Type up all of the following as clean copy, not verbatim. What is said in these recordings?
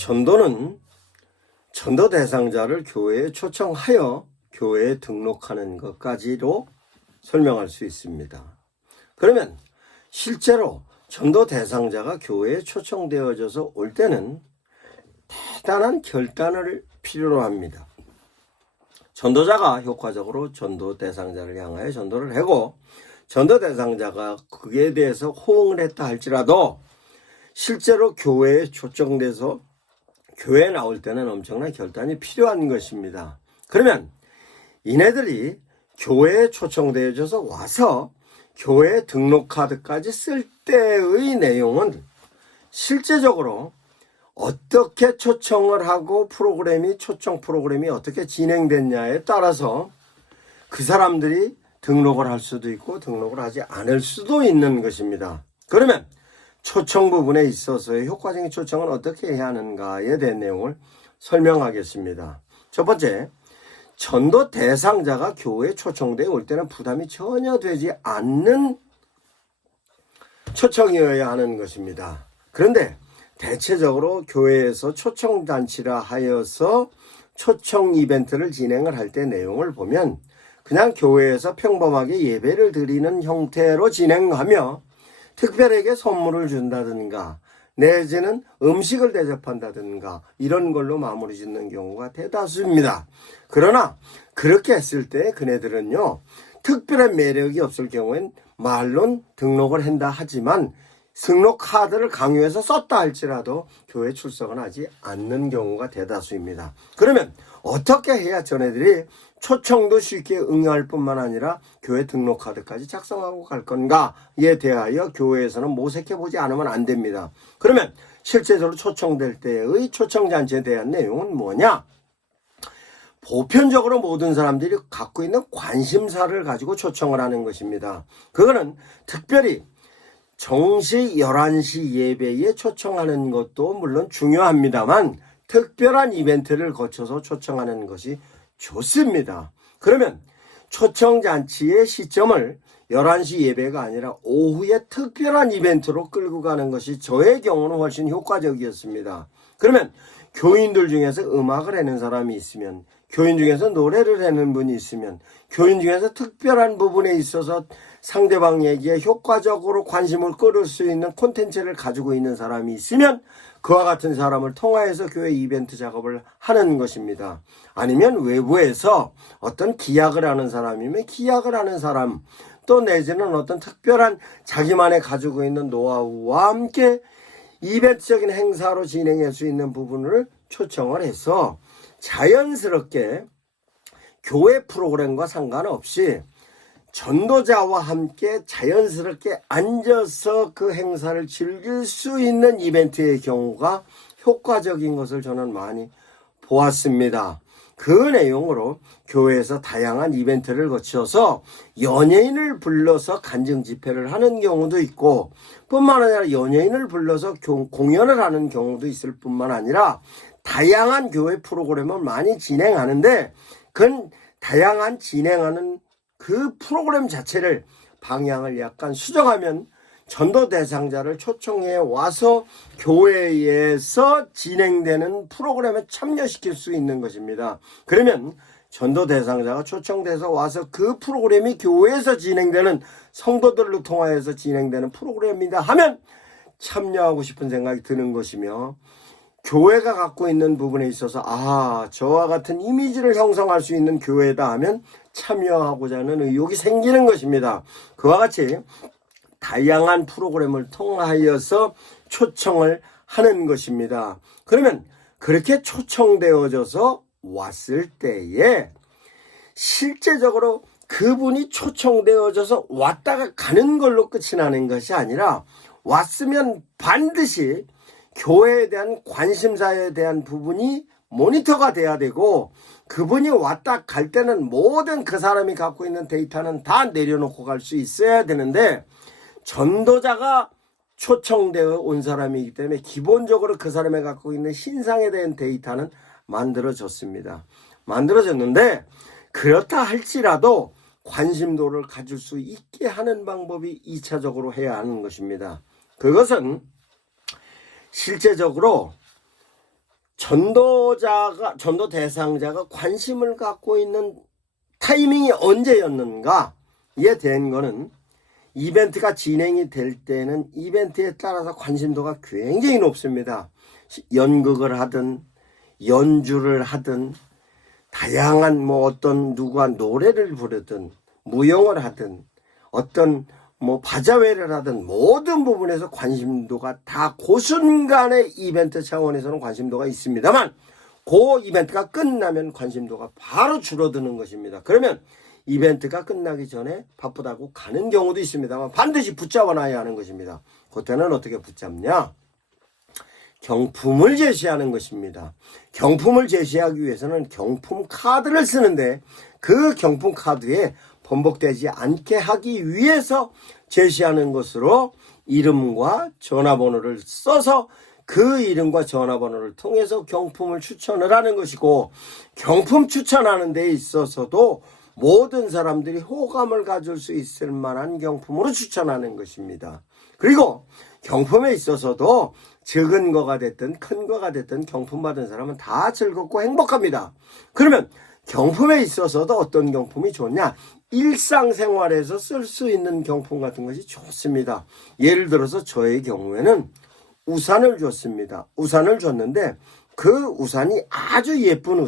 전도는 전도 대상자를 교회에 초청하여 교회에 등록하는 것까지로 설명할 수 있습니다. 그러면 실제로 전도 대상자가 교회에 초청되어져서 올 때는 대단한 결단을 필요로 합니다. 전도자가 효과적으로 전도 대상자를 향하여 전도를 하고 전도 대상자가 그에 대해서 호응을 했다 할지라도 실제로 교회에 초청돼서 교회에 나올 때는 엄청난 결단이 필요한 것입니다. 그러면 이네들이 교회에 초청되어져서 와서 교회 등록카드까지 쓸 때의 내용은 실제적으로 어떻게 초청을 하고 초청 프로그램이 어떻게 진행됐냐에 따라서 그 사람들이 등록을 할 수도 있고 등록을 하지 않을 수도 있는 것입니다. 그러면 초청 부분에 있어서의 효과적인 초청은 어떻게 해야 하는가에 대한 내용을 설명하겠습니다. 첫 번째, 전도 대상자가 교회에 초청되어 올 때는 부담이 전혀 되지 않는 초청이어야 하는 것입니다. 그런데 대체적으로 교회에서 초청잔치라 하여서 초청 이벤트를 진행을 할 때 내용을 보면 그냥 교회에서 평범하게 예배를 드리는 형태로 진행하며 특별하게 선물을 준다든가 내지는 음식을 대접한다든가 이런 걸로 마무리 짓는 경우가 대다수입니다. 그러나 그렇게 했을 때 그네들은요, 특별한 매력이 없을 경우엔 말론 등록을 한다 하지만 등록 카드를 강요해서 썼다 할지라도 교회 출석은 하지 않는 경우가 대다수입니다. 그러면 어떻게 해야 전애들이 초청도 쉽게 응할 뿐만 아니라 교회 등록 카드까지 작성하고 갈 건가에 대하여 교회에서는 모색해 보지 않으면 안 됩니다. 그러면 실제적으로 초청될 때의 초청잔치에 대한 내용은 뭐냐? 보편적으로 모든 사람들이 갖고 있는 관심사를 가지고 초청을 하는 것입니다. 그거는 특별히 정식 11시 예배에 초청하는 것도 물론 중요합니다만 특별한 이벤트를 거쳐서 초청하는 것이 좋습니다. 그러면 초청잔치의 시점을 11시 예배가 아니라 오후에 특별한 이벤트로 끌고 가는 것이 저의 경우는 훨씬 효과적이었습니다. 그러면 교인들 중에서 음악을 하는 사람이 있으면, 교인 중에서 노래를 하는 분이 있으면, 교인 중에서 특별한 부분에 있어서 상대방 얘기에 효과적으로 관심을 끌을 수 있는 콘텐츠를 가지고 있는 사람이 있으면 그와 같은 사람을 통하여서 교회 이벤트 작업을 하는 것입니다. 아니면 외부에서 어떤 기약을 하는 사람이면 기약을 하는 사람, 또 내지는 어떤 특별한 자기만의 가지고 있는 노하우와 함께 이벤트적인 행사로 진행할 수 있는 부분을 초청을 해서 자연스럽게 교회 프로그램과 상관없이 전도자와 함께 자연스럽게 앉아서 그 행사를 즐길 수 있는 이벤트의 경우가 효과적인 것을 저는 많이 보았습니다. 그 내용으로 교회에서 다양한 이벤트를 거쳐서 연예인을 불러서 간증 집회를 하는 경우도 있고 뿐만 아니라 연예인을 불러서 공연을 하는 경우도 있을 뿐만 아니라 다양한 교회 프로그램을 많이 진행하는데 그건 다양한 진행하는 그 프로그램 자체를 방향을 약간 수정하면 전도 대상자를 초청해 와서 교회에서 진행되는 프로그램에 참여시킬 수 있는 것입니다. 그러면 전도 대상자가 초청돼서 와서 그 프로그램이 교회에서 진행되는 성도들을 통하여서 진행되는 프로그램이다 하면 참여하고 싶은 생각이 드는 것이며 교회가 갖고 있는 부분에 있어서 저와 같은 이미지를 형성할 수 있는 교회다 하면 참여하고자 하는 의욕이 생기는 것입니다. 그와 같이 다양한 프로그램을 통하여서 초청을 하는 것입니다. 그러면 그렇게 초청되어져서 왔을 때에 실제적으로 그분이 초청되어져서 왔다가 가는 걸로 끝이 나는 것이 아니라 왔으면 반드시 교회에 대한 관심사에 대한 부분이 모니터가 돼야 되고 그분이 왔다 갈 때는 모든 그 사람이 갖고 있는 데이터는 다 내려놓고 갈 수 있어야 되는데 전도자가 초청되어 온 사람이기 때문에 기본적으로 그 사람이 갖고 있는 신상에 대한 데이터는 만들어졌는데 그렇다 할지라도 관심도를 가질 수 있게 하는 방법이 2차적으로 해야 하는 것입니다. 그것은 실제적으로 전도 대상자가 관심을 갖고 있는 타이밍이 언제였는가에 대한 거는 이벤트가 진행이 될 때는 이벤트에 따라서 관심도가 굉장히 높습니다. 연극을 하든 연주를 하든 다양한 어떤 누가 노래를 부르든 무용을 하든 어떤 바자회를 하든 모든 부분에서 관심도가 다 그 순간의 이벤트 차원에서는 관심도가 있습니다만 그 이벤트가 끝나면 관심도가 바로 줄어드는 것입니다. 그러면 이벤트가 끝나기 전에 바쁘다고 가는 경우도 있습니다만 반드시 붙잡아 놔야 하는 것입니다. 그때는 어떻게 붙잡냐? 경품을 제시하는 것입니다. 경품을 제시하기 위해서는 경품 카드를 쓰는데 그 경품 카드에 번복되지 않게 하기 위해서 제시하는 것으로 이름과 전화번호를 써서 그 이름과 전화번호를 통해서 경품을 추천을 하는 것이고, 경품 추천하는 데 있어서도 모든 사람들이 호감을 가질 수 있을 만한 경품으로 추천하는 것입니다. 그리고 경품에 있어서도 적은 거가 됐든 큰 거가 됐든 경품 받은 사람은 다 즐겁고 행복합니다. 그러면 경품에 있어서도 어떤 경품이 좋냐? 일상생활에서 쓸 수 있는 경품 같은 것이 좋습니다. 예를 들어서 저의 경우에는 우산을 줬습니다. 우산을 줬는데 그 우산이 아주 예쁜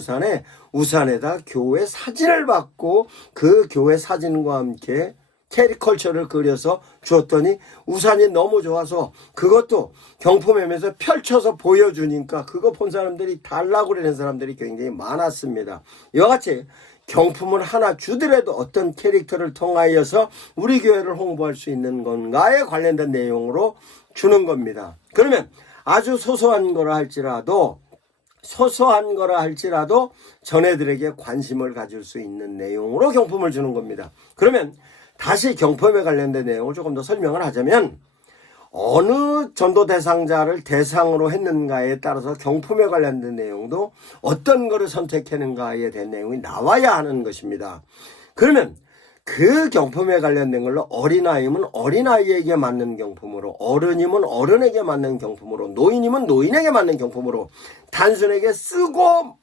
우산에다 교회 사진을 받고 그 교회 사진과 함께 캐리컬처를 그려서 줬더니 우산이 너무 좋아서 그것도 경품회면서 펼쳐서 보여주니까 그거 본 사람들이 달라고 그러는 사람들이 굉장히 많았습니다. 이와 같이 경품을 하나 주더라도 어떤 캐릭터를 통하여서 우리 교회를 홍보할 수 있는 건가에 관련된 내용으로 주는 겁니다. 그러면 아주 소소한 거라 할지라도 전애들에게 관심을 가질 수 있는 내용으로 경품을 주는 겁니다. 그러면 다시 경품에 관련된 내용을 조금 더 설명을 하자면, 어느 전도 대상자를 대상으로 했는가에 따라서 경품에 관련된 내용도 어떤 거를 선택했는가에 대한 내용이 나와야 하는 것입니다. 그러면 그 경품에 관련된 걸로 어린아이면 어린아이에게 맞는 경품으로, 어른이면 어른에게 맞는 경품으로, 노인이면 노인에게 맞는 경품으로 단순하게 쓰고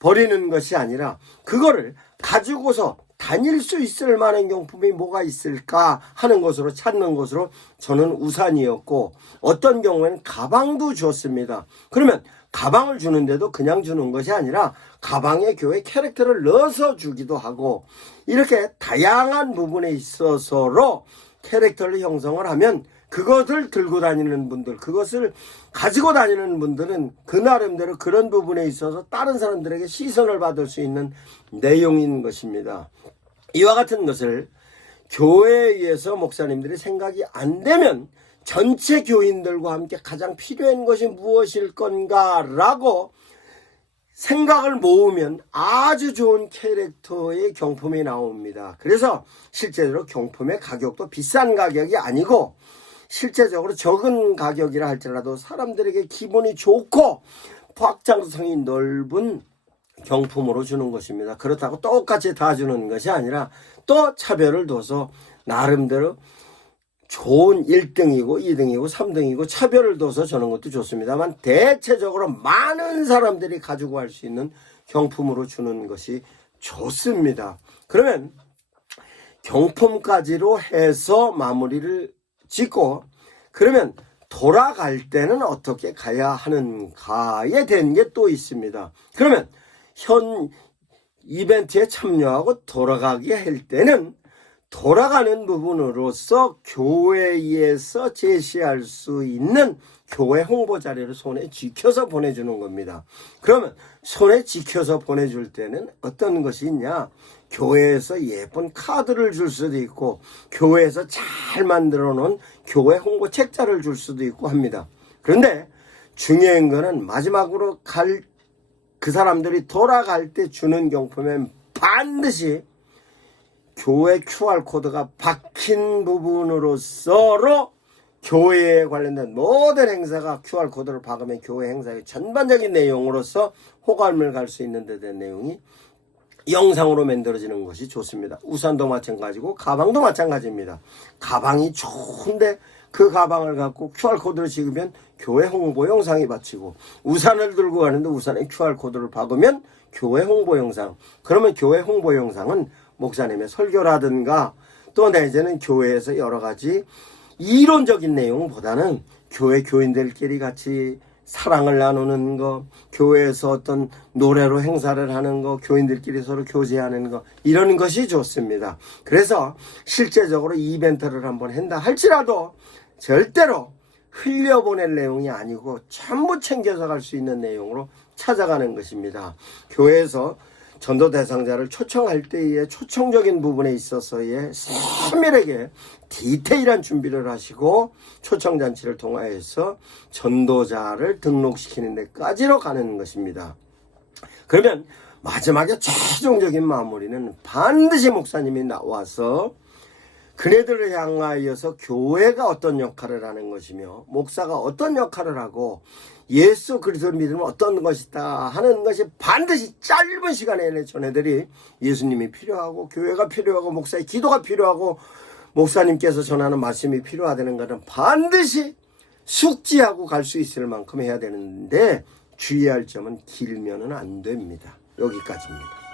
버리는 것이 아니라 그거를 가지고서 다닐 수 있을 만한 경품이 뭐가 있을까 하는 것으로 찾는 것으로 저는 우산이었고, 어떤 경우에는 가방도 줬습니다. 그러면 가방을 주는데도 그냥 주는 것이 아니라 가방에 교회 캐릭터를 넣어서 주기도 하고, 이렇게 다양한 부분에 있어서로 캐릭터를 형성을 하면 그것을 들고 다니는 분들, 그것을 가지고 다니는 분들은 그 나름대로 그런 부분에 있어서 다른 사람들에게 시선을 받을 수 있는 내용인 것입니다. 이와 같은 것을 교회에서 목사님들이 생각이 안 되면 전체 교인들과 함께 가장 필요한 것이 무엇일 건가라고 생각을 모으면 아주 좋은 캐릭터의 경품이 나옵니다. 그래서 실제로 경품의 가격도 비싼 가격이 아니고 실제적으로 적은 가격이라 할지라도 사람들에게 기분이 좋고 확장성이 넓은 경품으로 주는 것입니다. 그렇다고 똑같이 다 주는 것이 아니라 또 차별을 둬서 나름대로 좋은 1등이고 2등이고 3등이고 차별을 둬서 주는 것도 좋습니다만, 대체적으로 많은 사람들이 가지고 갈 수 있는 경품으로 주는 것이 좋습니다. 그러면 경품까지로 해서 마무리를 짓고, 그러면 돌아갈 때는 어떻게 가야 하는가에 대한 게 또 있습니다. 그러면 현 이벤트에 참여하고 돌아가게 할 때는 돌아가는 부분으로서 교회에서 제시할 수 있는 교회 홍보 자료를 손에 쥐켜서 보내주는 겁니다. 그러면 손에 쥐켜서 보내줄 때는 어떤 것이 있냐? 교회에서 예쁜 카드를 줄 수도 있고, 교회에서 잘 만들어 놓은 교회 홍보 책자를 줄 수도 있고 합니다. 그런데 중요한 거는 마지막으로 그 사람들이 돌아갈 때 주는 경품엔 반드시 교회 QR코드가 박힌 부분으로서로 교회에 관련된 모든 행사가 QR코드를 박으면 교회 행사의 전반적인 내용으로서 호감을 갈 수 있는 데 대한 내용이 영상으로 만들어지는 것이 좋습니다. 우산도 마찬가지고 가방도 마찬가지입니다. 가방이 좋은데 그 가방을 갖고 QR코드를 찍으면 교회 홍보 영상이 받치고, 우산을 들고 가는데 우산에 QR코드를 박으면 교회 홍보 영상. 그러면 교회 홍보 영상은 목사님의 설교라든가 또 내지는 교회에서 여러 가지 이론적인 내용보다는 교회 교인들끼리 같이 사랑을 나누는 거, 교회에서 어떤 노래로 행사를 하는 거, 교인들끼리 서로 교제하는 거, 이런 것이 좋습니다. 그래서 실제적으로 이 이벤트를 한번 한다 할지라도 절대로 흘려보낼 내용이 아니고 전부 챙겨서 갈 수 있는 내용으로 찾아가는 것입니다. 교회에서 전도 대상자를 초청할 때의 초청적인 부분에 있어서의 세밀하게 디테일한 준비를 하시고 초청잔치를 통하여서 전도자를 등록시키는 데까지로 가는 것입니다. 그러면 마지막에 최종적인 마무리는 반드시 목사님이 나와서 그네들을 향하여서 교회가 어떤 역할을 하는 것이며 목사가 어떤 역할을 하고 예수 그리스도를 믿으면 어떤 것이다 하는 것이 반드시 짧은 시간 내에 전해들이 예수님이 필요하고 교회가 필요하고 목사의 기도가 필요하고 목사님께서 전하는 말씀이 필요하다는 것은 반드시 숙지하고 갈 수 있을 만큼 해야 되는데 주의할 점은 길면은 안 됩니다. 여기까지입니다.